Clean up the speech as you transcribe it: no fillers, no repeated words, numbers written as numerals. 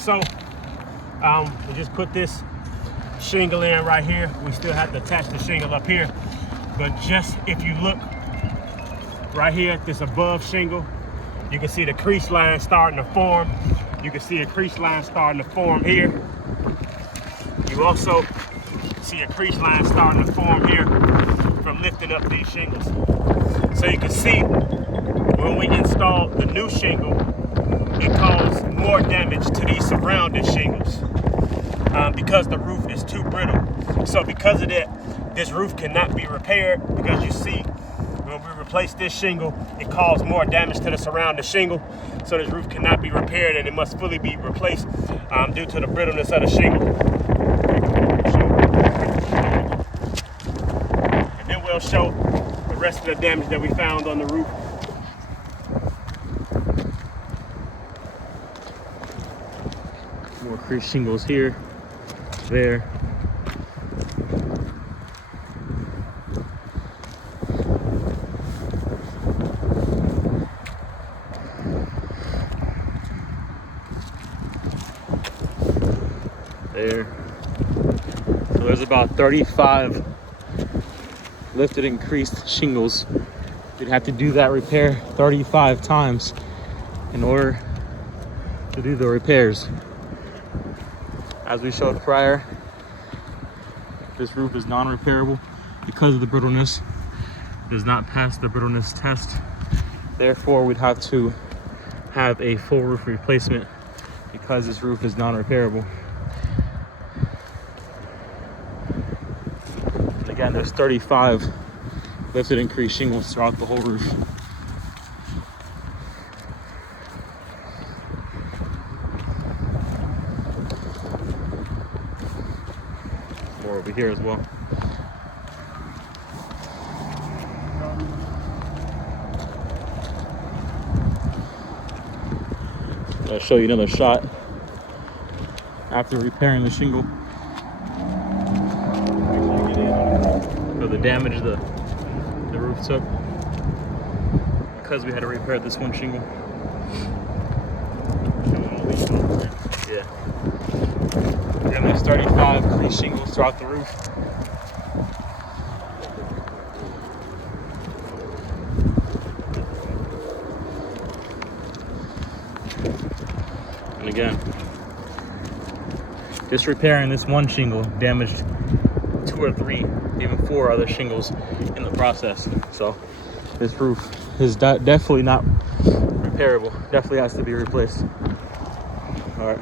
So we just put this shingle in right here. We still have to attach the shingle up here, but just if you look right here at this above shingle, you can see the crease line starting to form. You can see a crease line starting to form here. You also see a crease line starting to form here from lifting up these shingles. So you can see when we install the new shingle, it caused more damage to these surrounding shingles because the roof is too brittle. So because of that, this roof cannot be repaired, because you see when we replace this shingle, it caused more damage to the surrounding shingle. So this roof cannot be repaired, and it must fully be replaced due to the brittleness of the shingle. And then we'll show the rest of the damage that we found on the roof. More crease shingles here, there. There. So there's about 35 lifted and creased shingles. You'd have to do that repair 35 times in order to do the repairs. As we showed prior, this roof is non-repairable because of the brittleness. It does not pass the brittleness test. Therefore, we'd have to have a full roof replacement because this roof is non-repairable. Again, there's 35 lifted and creased shingles throughout the whole roof. More over here as well. I'll show you another shot after repairing the shingle. So the damage the roof took because we had to repair this one shingle. Yeah. And there's 35 crease shingles throughout the roof. And again, just repairing this one shingle damaged 2 or 3, even 4 other shingles in the process. So this roof is definitely not repairable. Definitely has to be replaced. All right.